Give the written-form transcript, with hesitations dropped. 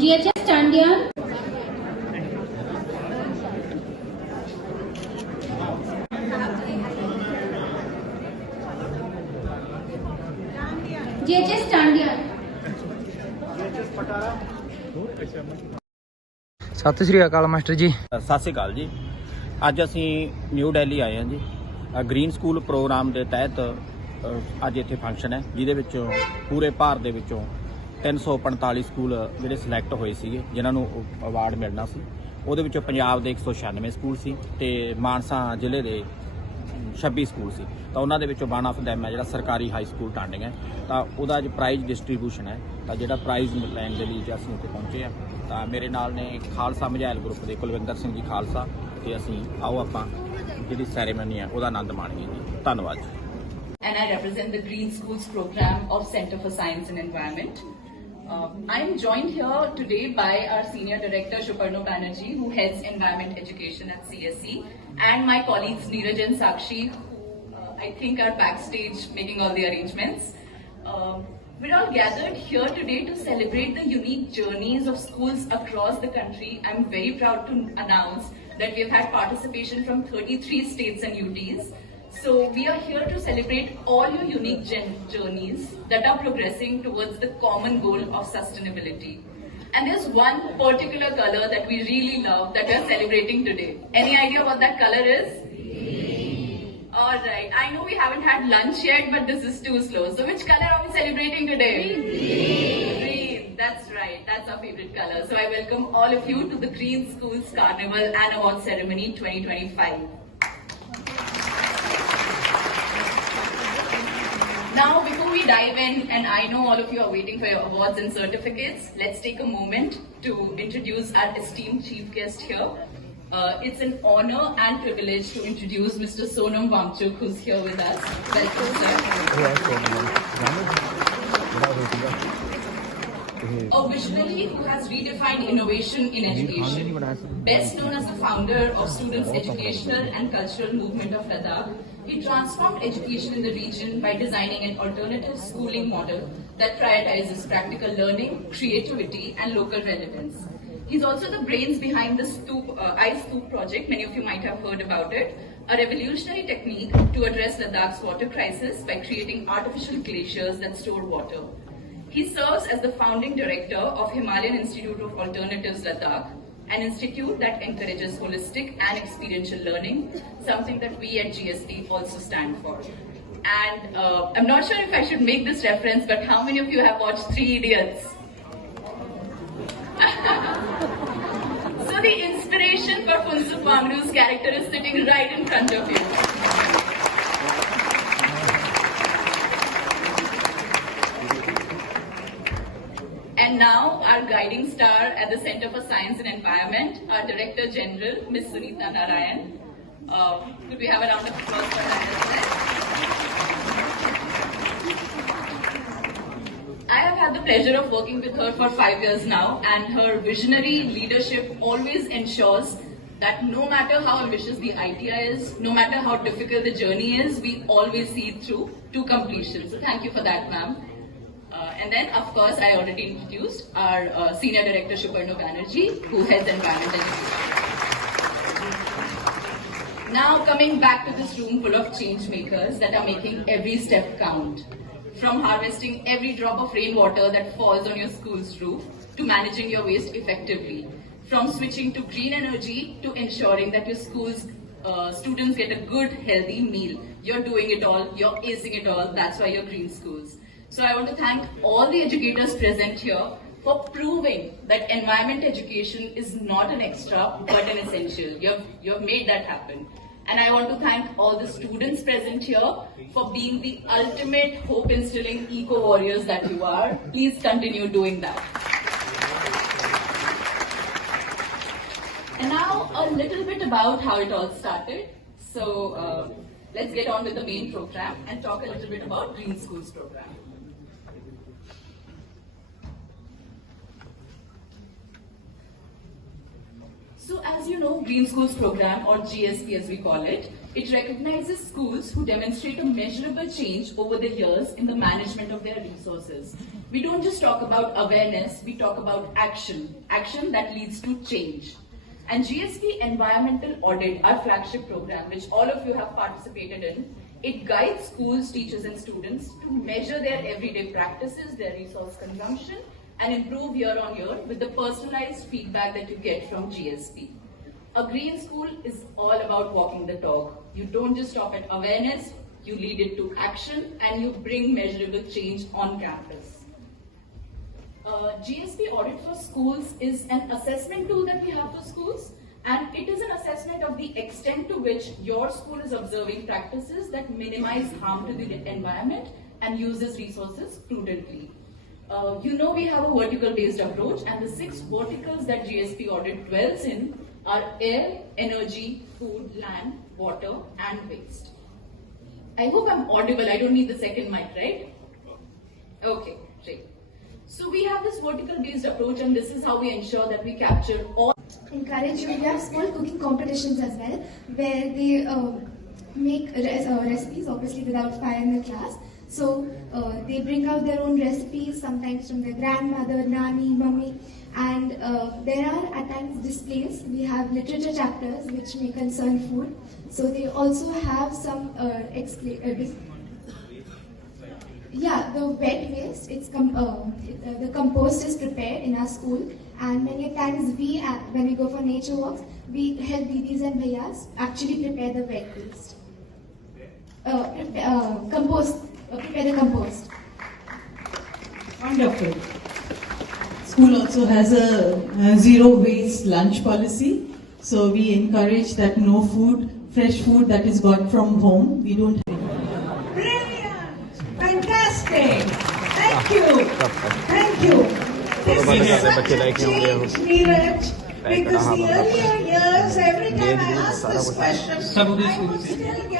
GHS Tandian. GHS Tandian. ਸਤਿ ਸ਼੍ਰੀ ਅਕਾਲ master ਜੀ। ਸਤਿ ਸ਼੍ਰੀ ਅਕਾਲ ਜੀ। ਅੱਜ ਅਸੀਂ ਨਿਊ ਦਿੱਲੀ ਆਏ ਹਾਂ ਜੀ। ਗ੍ਰੀਨ ਸਕੂਲ ਪ੍ਰੋਗਰਾਮ ਦੇ ਤਹਿਤ ਅੱਜ ਇੱਥੇ ਫੰਕਸ਼ਨ ਹੈ, ਜਿਹਦੇ ਵਿੱਚੋਂ ਪੂਰੇ ਭਾਰਤ ਦੇ ਵਿੱਚੋਂ 345 ਸਕੂਲ ਜਿਹੜੇ ਸਿਲੈਕਟ ਹੋਏ ਸੀਗੇ, ਜਿਨ੍ਹਾਂ ਨੂੰ ਅਵਾਰਡ ਮਿਲਣਾ ਸੀ। ਉਹਦੇ ਵਿੱਚੋਂ ਪੰਜਾਬ ਦੇ 196 ਸਕੂਲ ਸੀ ਤੇ ਮਾਨਸਾ ਜ਼ਿਲ੍ਹੇ ਦੇ 26 ਸਕੂਲ ਸੀ। ਤਾਂ ਉਹਨਾਂ ਦੇ ਵਿੱਚੋਂ ਵਨ ਆਫ ਦੈਮ ਹੈ ਜਿਹੜਾ ਸਰਕਾਰੀ ਹਾਈ ਸਕੂਲ ਟਾਂਡਿੰਗ ਹੈ। ਤਾਂ ਉਹਦਾ ਅੱਜ ਪ੍ਰਾਈਜ਼ ਡਿਸਟਰੀਬਿਊਸ਼ਨ ਹੈ। ਤਾਂ ਜਿਹੜਾ ਪ੍ਰਾਈਜ਼ ਲੈਣ ਦੇ ਲਈ ਅਸੀਂ ਉੱਥੇ ਪਹੁੰਚੇ ਹਾਂ। ਤਾਂ ਮੇਰੇ ਨਾਲ ਨੇ ਖਾਲਸਾ ਮਝੈਲ ਗਰੁੱਪ ਦੇ ਕੁਲਵਿੰਦਰ ਸਿੰਘ ਜੀ ਖਾਲਸਾ, ਤੇ ਅਸੀਂ ਆਓ ਆਪਾਂ ਜਿਹੜੀ ਸੈਰੇਮਨੀ ਹੈ ਉਹਦਾ ਆਨੰਦ ਮਾਣੀਏ ਜੀ। ਧੰਨਵਾਦ ਜੀ। And I represent the Green Schools program of Center for Science and Environment. I am joined here today by our Senior Director Shuparno Banerjee, who heads Environment Education at CSE, and my colleagues Neeraj and Sakshi, who I think are backstage making all the arrangements. We're all gathered here today to celebrate the unique journeys of schools across the country. I'm very proud to announce that we've had participation from 33 states and UTs. So we are here to celebrate all your unique journeys that are progressing towards the common goal of sustainability. And there's one particular color that we really love that we're celebrating today. Any idea what that color is? Alright, I know we haven't had lunch yet, but this is too slow. So which color are we celebrating today? Green. Green, that's right. That's our favorite color. So I welcome all of you to the Green Schools Carnival and Award Ceremony 2025. Now, before we dive in, and I know all of you are waiting for your awards and certificates, let's take a moment to introduce our esteemed chief guest here. It's an honor and privilege to introduce Mr. Sonam Wangchuk, who's here with us. Welcome, sir. A visionary who has redefined innovation in education. Best known as the founder of Students' Educational and Cultural Movement of Ladakh, he transformed education in the region by designing an alternative schooling model that prioritizes practical learning, creativity, and local relevance. He's also the brains behind the Ice Scoop project. Many of you might have heard about it. A revolutionary technique to address Ladakh's water crisis by creating artificial glaciers that store water. He serves as the founding director of Himalayan Institute of Alternatives Ladakh, an institute that encourages holistic and experiential learning, something that we at GST also stand for. And I'm not sure if I should make this reference, but how many of you have watched 3 Idiots? So the inspiration for Funsuk Wangru's character is sitting right in front of you. And now our guiding star at the Center for Science and Environment, our Director General, Ms. Sunita Narayan. Could we have a round of applause for her? I have had the pleasure of working with her for 5 years now, and her visionary leadership always ensures that no matter how ambitious the idea is, no matter how difficult the journey is, we always see it through to completion. So thank you for that, ma'am. And then, of course, I already introduced our Senior Director, Shuparno Banerjee, who heads Environment Education. Now, coming back to this room full of change makers that are making every step count. From harvesting every drop of rainwater that falls on your school's roof, to managing your waste effectively. From switching to green energy, to ensuring that your school's students get a good, healthy meal. You're doing it all, you're acing it all, that's why you're Green Schools. So I want to thank all the educators present here for proving that environment education is not an extra but an essential. You've made that happen. And I want to thank all the students present here for being the ultimate hope instilling eco warriors that you are. Please continue doing that. And now a little bit about how it all started. So let's get on with the main program and talk a little bit about Green Schools program. So as you know, Green Schools program, or GSP as we call it, It recognizes schools who demonstrate a measurable change over the years in the management of their resources. We don't just talk about awareness, we talk about action. Action that leads to change. And GSP Environmental Audit, our flagship program, which all of you have participated in, it guides schools, teachers and students to measure their everyday practices, their resource consumption, and improve year on year with the personalized feedback that you get from GSP. A green school is all about walking the talk. You don't just stop at awareness, you lead it to action and you bring measurable change on campus. GSP Audit for Schools is an assessment tool that we have for schools, and it is an assessment of the extent to which your school is observing practices that minimize harm to the environment and uses resources prudently. We have a vertical based approach, and the 6 verticals that GSP Audit dwells in are air, energy, food, land, water and waste. I hope I'm audible. I don't need the second mic, right? Okay, great. So we have this vertical based approach, and this is how we ensure that we capture all. Encourage we have small cooking competitions as well, where they make recipes, obviously without fire in the class. So they bring out their own recipes, sometimes from their grandmother, nanny, mummy, and there are at times displays. We have literature chapters which may concern food. So they also have some the wet waste. The compost is prepared in our school, and many times we, when we go for nature walks, we help didis and bhaiyas actually prepare the wet waste. Prepare the compost. Wonderful. School also has a zero waste lunch policy. So we encourage that no food, fresh food that is got from home, we don't have. Brilliant! Fantastic! Thank you! Thank you! This is such a change, Neeraj, because the earlier years, every time I ask this question, I would still get